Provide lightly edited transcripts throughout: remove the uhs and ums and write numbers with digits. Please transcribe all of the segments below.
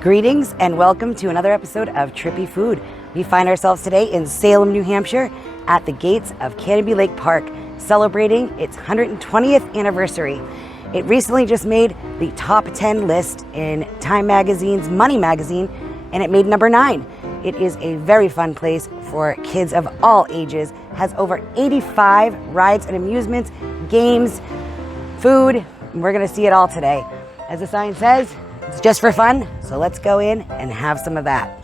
Greetings and welcome to another episode of Trippy Food. We find ourselves today in Salem, New Hampshire at the gates of Canobie Lake Park, celebrating its 120th anniversary. It recently just made the top 10 list in Time Magazine's Money Magazine, and it made number 9. It is a very fun place for kids of all ages, has over 85 rides and amusements, games, food, and we're gonna see it all today. As the sign says, it's just for fun, so let's go in and have some of that.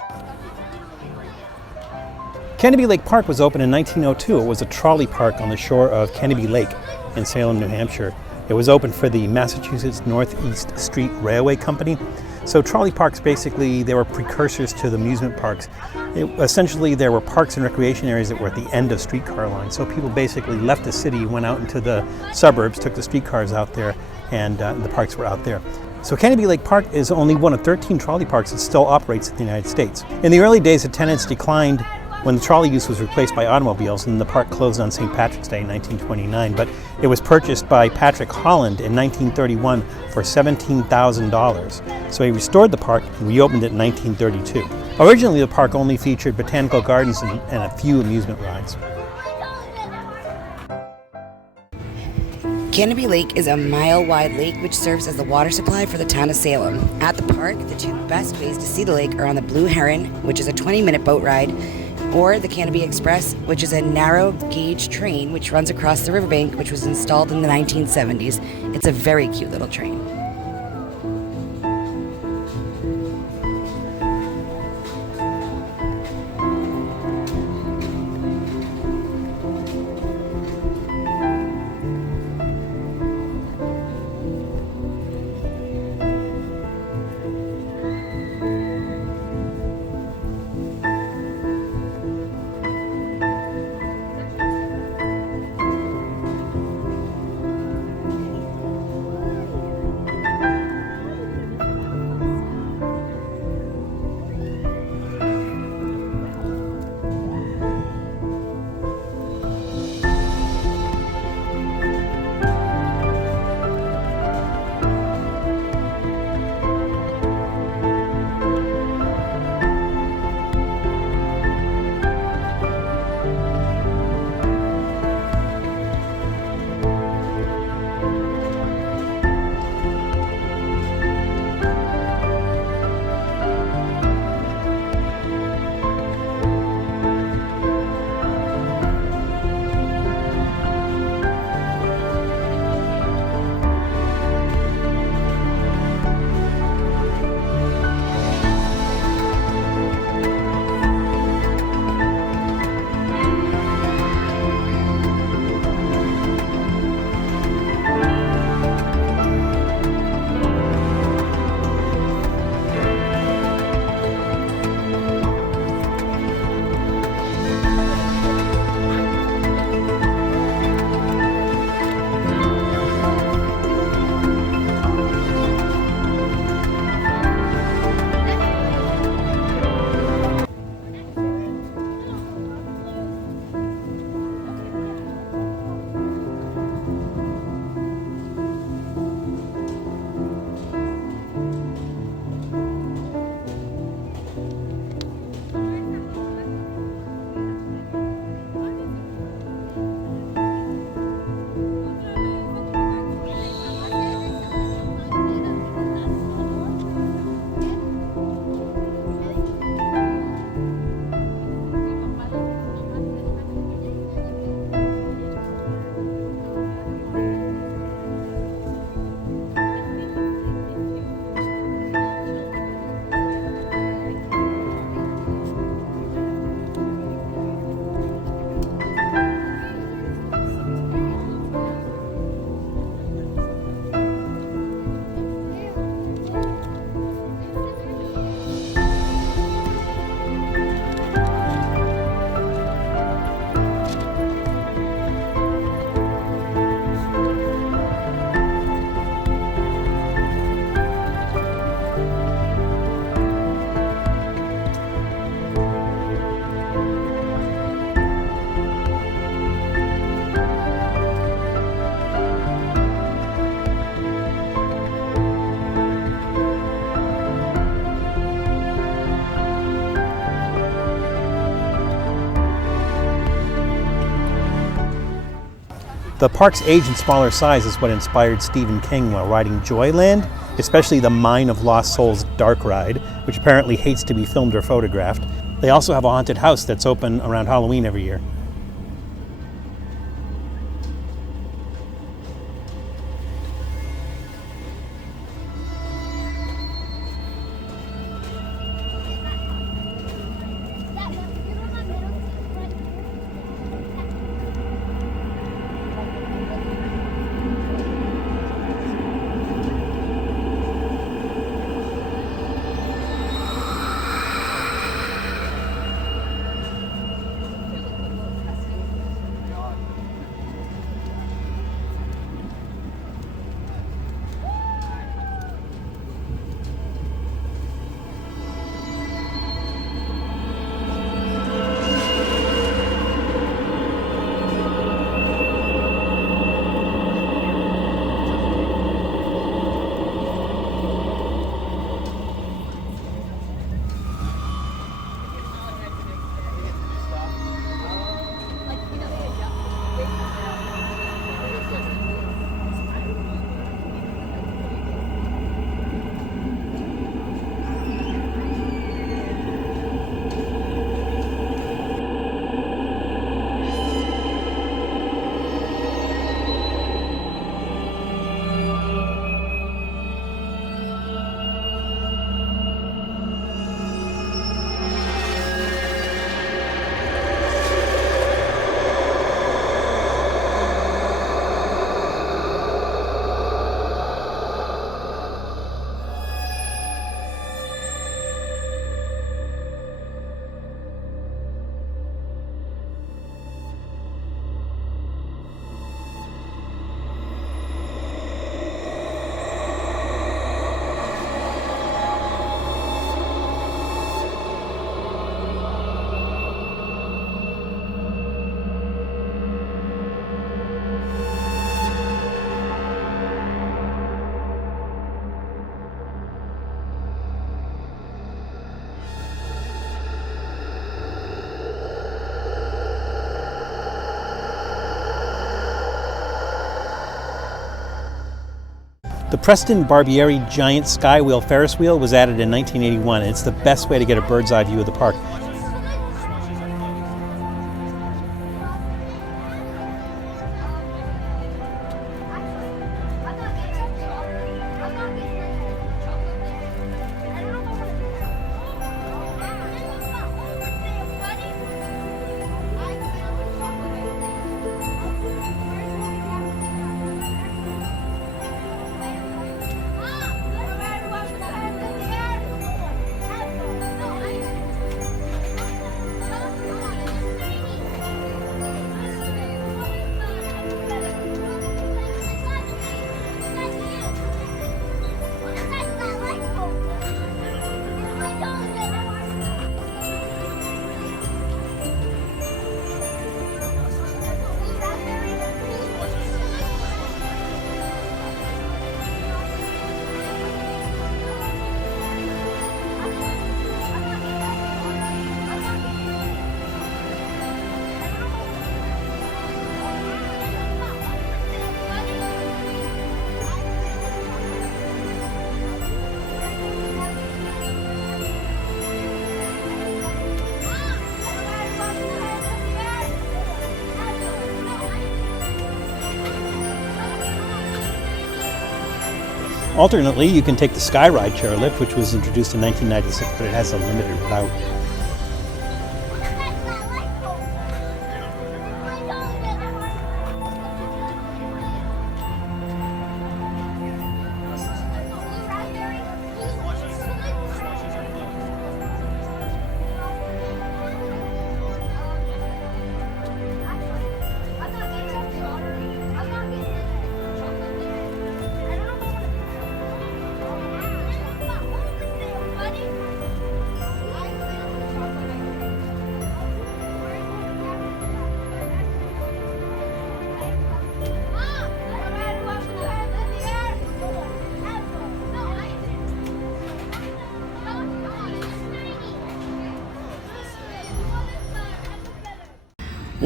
Canobie Lake Park was opened in 1902. It was a trolley park on the shore of Canobie Lake in Salem, New Hampshire. It was opened for the Massachusetts Northeast Street Railway Company. So trolley parks, basically, they were precursors to the amusement parks. Essentially, there were parks and recreation areas that were at the end of streetcar lines. So people basically left the city, went out into the suburbs, took the streetcars out there, and the parks were out there. So Canobie Lake Park is only one of 13 trolley parks that still operates in the United States. In the early days, attendance declined when the trolley use was replaced by automobiles, and the park closed on St. Patrick's Day in 1929. But it was purchased by Patrick Holland in 1931 for $17,000. So he restored the park and reopened it in 1932. Originally, the park only featured botanical gardens and a few amusement rides. Canobie Lake is a mile-wide lake which serves as the water supply for the town of Salem. At the park, the two best ways to see the lake are on the Blue Heron, which is a 20-minute boat ride, or the Canobie Express, which is a narrow-gauge train which runs across the riverbank, which was installed in the 1970s. It's a very cute little train. The park's age and smaller size is what inspired Stephen King while riding Joyland, especially the Mine of Lost Souls dark ride, which apparently hates to be filmed or photographed. They also have a haunted house that's open around Halloween every year. The Preston Barbieri Giant Skywheel Ferris wheel was added in 1981, and it's the best way to get a bird's eye view of the park. Alternately, you can take the Skyride chairlift, which was introduced in 1996, but it has a limited route.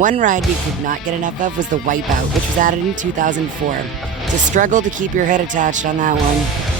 One ride we could not get enough of was the Wipeout, which was added in 2004. It's a struggle to keep your head attached on that one.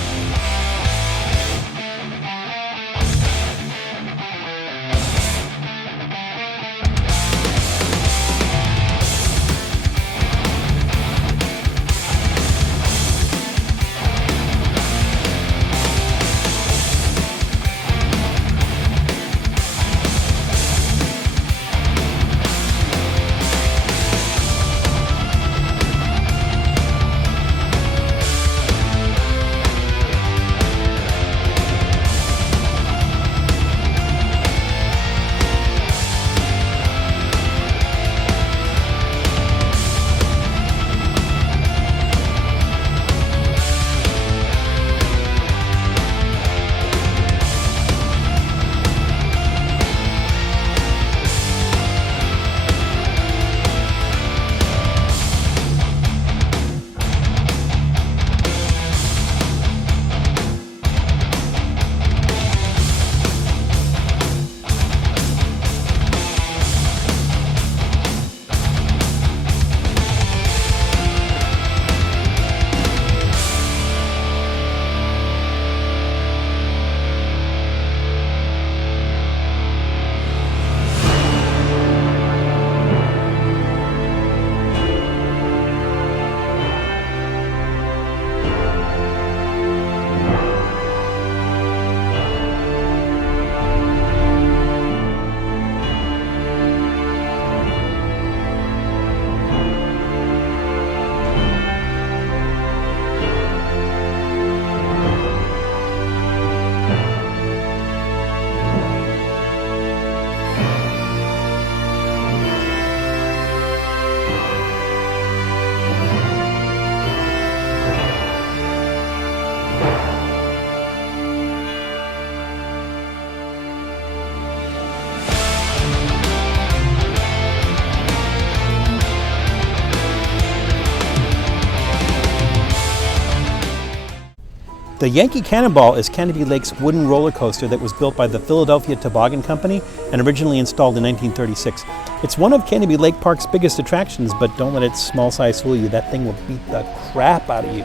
The Yankee Cannonball is Canobie Lake's wooden roller coaster that was built by the Philadelphia Toboggan Company and originally installed in 1936. It's one of Canobie Lake Park's biggest attractions, but don't let its small size fool you. That thing will beat the crap out of you.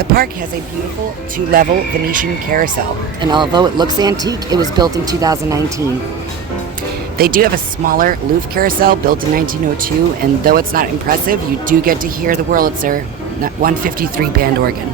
The park has a beautiful two-level Venetian carousel, and although it looks antique, it was built in 2019. They do have a smaller Louvre carousel built in 1902, and though it's not impressive, you do get to hear the Wurlitzer 153 band organ.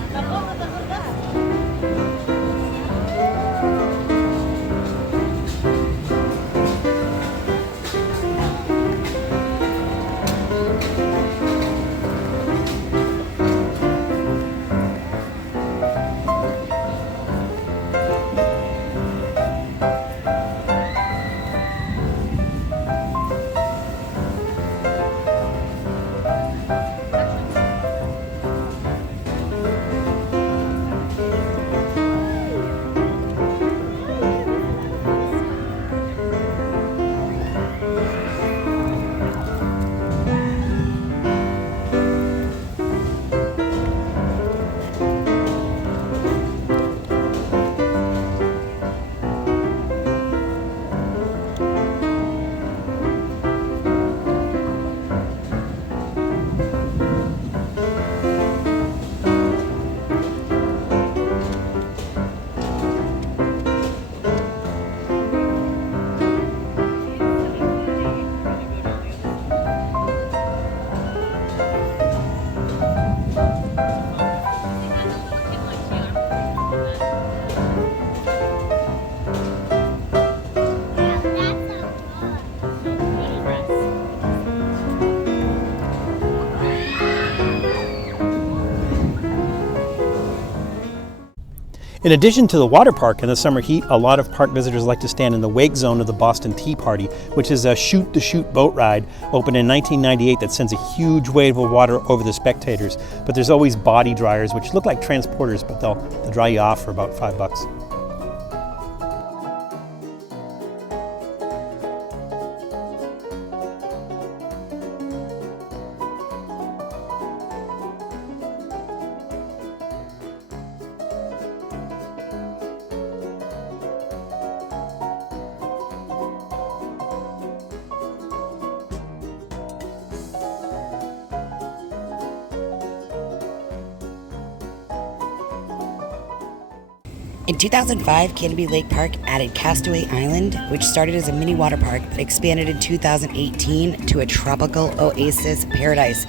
In addition to the water park in the summer heat, a lot of park visitors like to stand in the wake zone of the Boston Tea Party, which is a shoot-the-chute boat ride opened in 1998 that sends a huge wave of water over the spectators. But there's always body dryers, which look like transporters, but they'll dry you off for about $5. In 2005, Canobie Lake Park added Castaway Island, which started as a mini water park but expanded in 2018 to a tropical oasis paradise.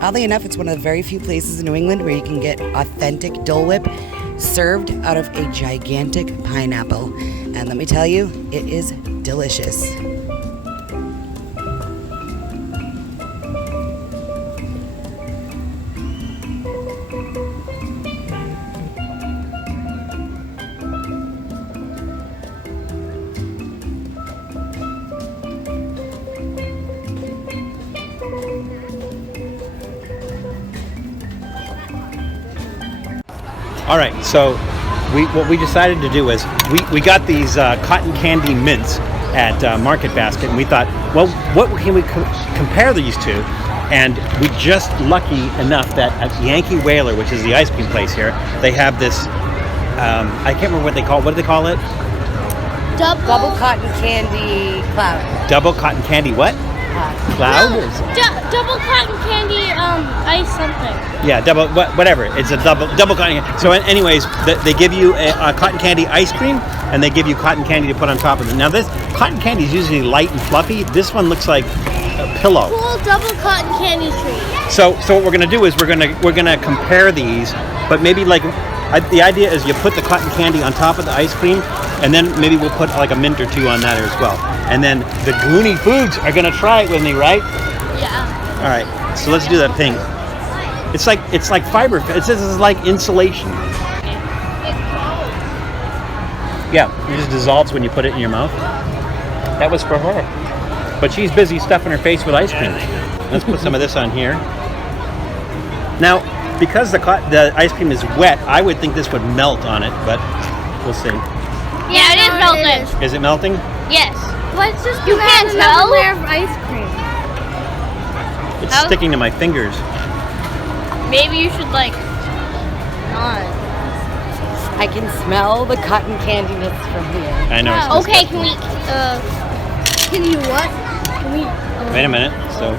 Oddly enough, it's one of the very few places in New England where you can get authentic Dole Whip served out of a gigantic pineapple. And let me tell you, it is delicious. All right, so what we decided to do is we got these cotton candy mints at Market Basket, and we thought, well, what can we compare these to? And we just lucky enough that at Yankee Whaler, which is the ice cream place here, they have this, I can't remember what they call it. What do they call it? Double cotton candy cloud. Double cotton candy what? Cloud? No, double cotton candy ice something. Yeah, double, whatever. It's a double cotton candy. So anyways, they give you a cotton candy ice cream, and they give you cotton candy to put on top of it. Now this cotton candy is usually light and fluffy. This one looks like a pillow. Cool double cotton candy treat. So what we're gonna do is we're gonna compare these, but maybe like the idea is you put the cotton candy on top of the ice cream, and then maybe we'll put like a mint or two on that as well. And then the Goonie Foods are gonna try it with me, right? Yeah. All right. So let's do that thing. It's like fiber. This is like insulation. Yeah, it just dissolves when you put it in your mouth. That was for her, but she's busy stuffing her face with ice cream. Let's put some of this on here. Now, because the ice cream is wet, I would think this would melt on it, but we'll see. Yeah, it is melting. Is it melting? Yes. Let's just You can't tell? layer of ice cream. It's sticking to my fingers. Maybe you should like not. I can smell the cotton candy mix from here. I know. It's Okay, disgusting. can we? Can you what? Can we? Wait a minute. So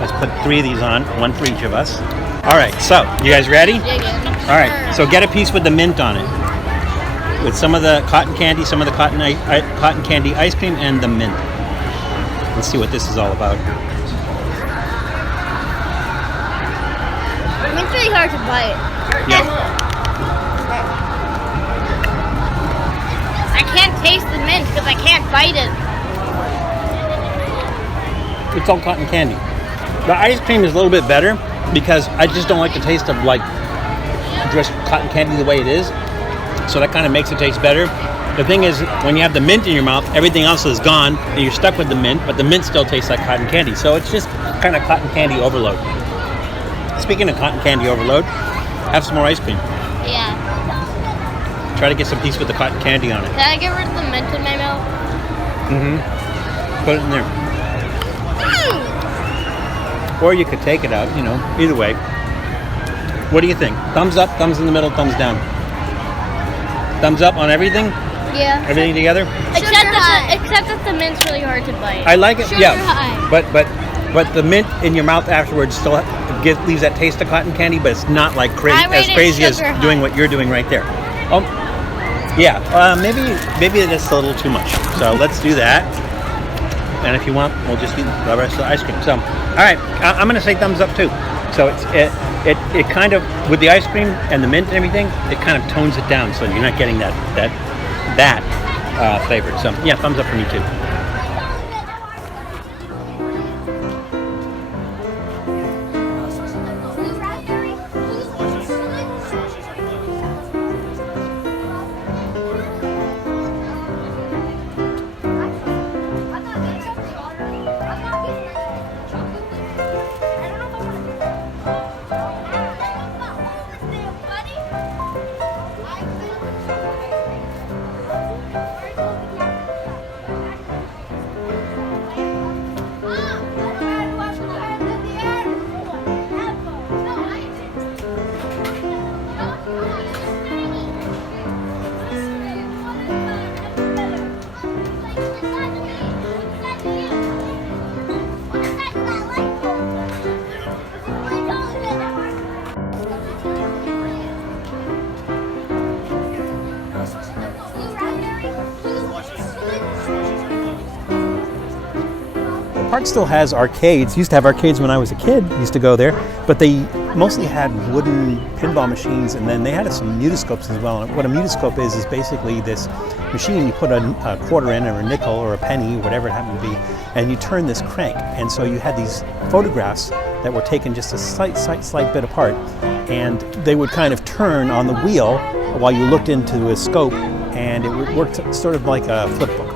let's put 3 of these on, one for each of us. All right. So you guys ready? Yeah. All right. So get a piece with the mint on it, with some of the cotton candy, some of the cotton candy ice cream, and the mint. Let's see what this is all about. It's really hard to bite. Yeah. I can't taste the mint because I can't bite it. It's all cotton candy. The ice cream is a little bit better because I just don't like the taste of like just cotton candy the way it is. So that kind of makes it taste better. The thing is, when you have the mint in your mouth, everything else is gone and you're stuck with the mint, but the mint still tastes like cotton candy. So it's just kind of cotton candy overload. Speaking of cotton candy overload, have some more ice cream. Yeah. Try to get some piece with the cotton candy on it. Can I get rid of the mint in my mouth? Put it in there. Or you could take it out, you know, either way. What do you think? Thumbs up, thumbs in the middle, thumbs down. Thumbs up on everything? Yeah. Everything together? Except that the mint's really hard to bite. I like it, Sugar yeah. high. But the mint in your mouth afterwards still leaves that taste of cotton candy, but it's not like I as rated crazy as sugar doing high. what you're doing right there. Yeah. Maybe that's a little too much. So let's do that. And if you want, we'll just eat the rest of the ice cream. So, all right, I'm going to say thumbs up too. So it kind of, with the ice cream and the mint and everything, it kind of tones it down, so you're not getting that flavor. So yeah, thumbs up for me too. The park still has arcades. Used to have arcades when I was a kid. Used to go there, but they mostly had wooden pinball machines, and then they had some mutoscopes as well. And what a mutoscope is basically this machine. You put a quarter in, or a nickel, or a penny, whatever it happened to be, and you turn this crank. And so you had these photographs that were taken just a slight bit apart, and they would kind of turn on the wheel while you looked into a scope, and it worked sort of like a flip book.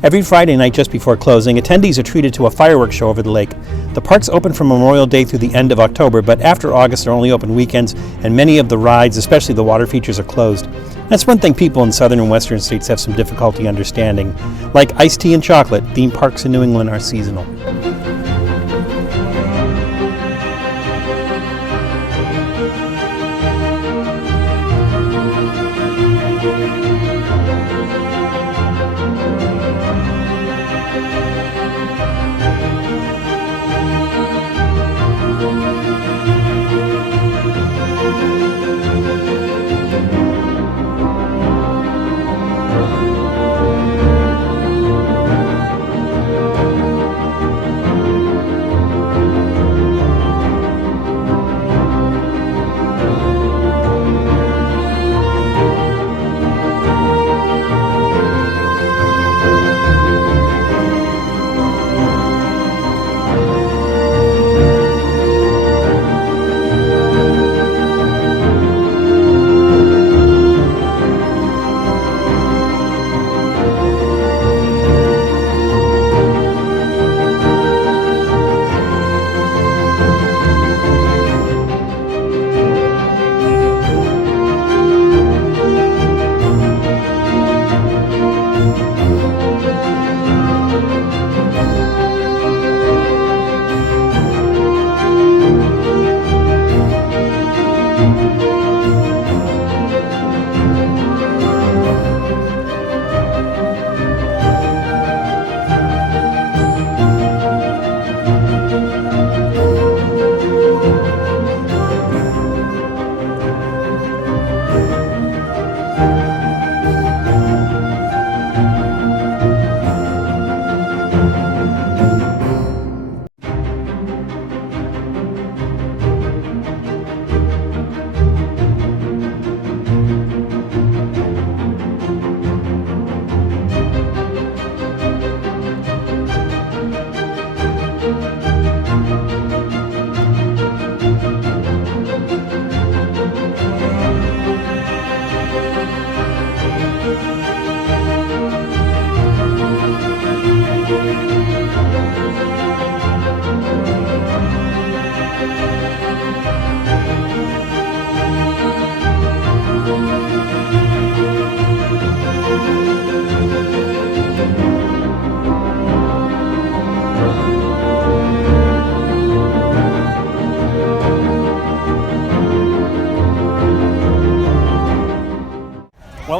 Every Friday night just before closing, attendees are treated to a fireworks show over the lake. The park's open from Memorial Day through the end of October, but after August they're only open weekends, and many of the rides, especially the water features, are closed. That's one thing people in southern and western states have some difficulty understanding. Like iced tea and chocolate, theme parks in New England are seasonal.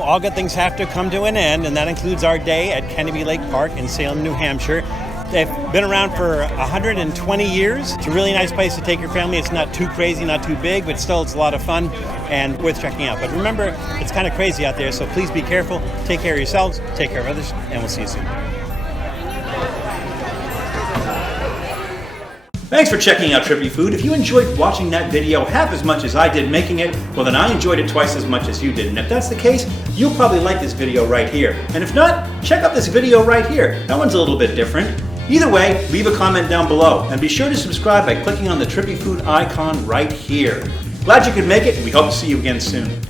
all good things have to come to an end, and that includes our day at Canobie Lake Park in Salem, New Hampshire. They've been around for 120 years. It's a really nice place to take your family. It's not too crazy, not too big, but still it's a lot of fun and worth checking out. But remember, it's kind of crazy out there, so please be careful. Take care of yourselves, take care of others, and we'll see you soon. Thanks for checking out Trippy Food. If you enjoyed watching that video half as much as I did making it, well then I enjoyed it twice as much as you did. And if that's the case, you'll probably like this video right here. And if not, check out this video right here. That one's a little bit different. Either way, leave a comment down below. And be sure to subscribe by clicking on the Trippy Food icon right here. Glad you could make it, and we hope to see you again soon.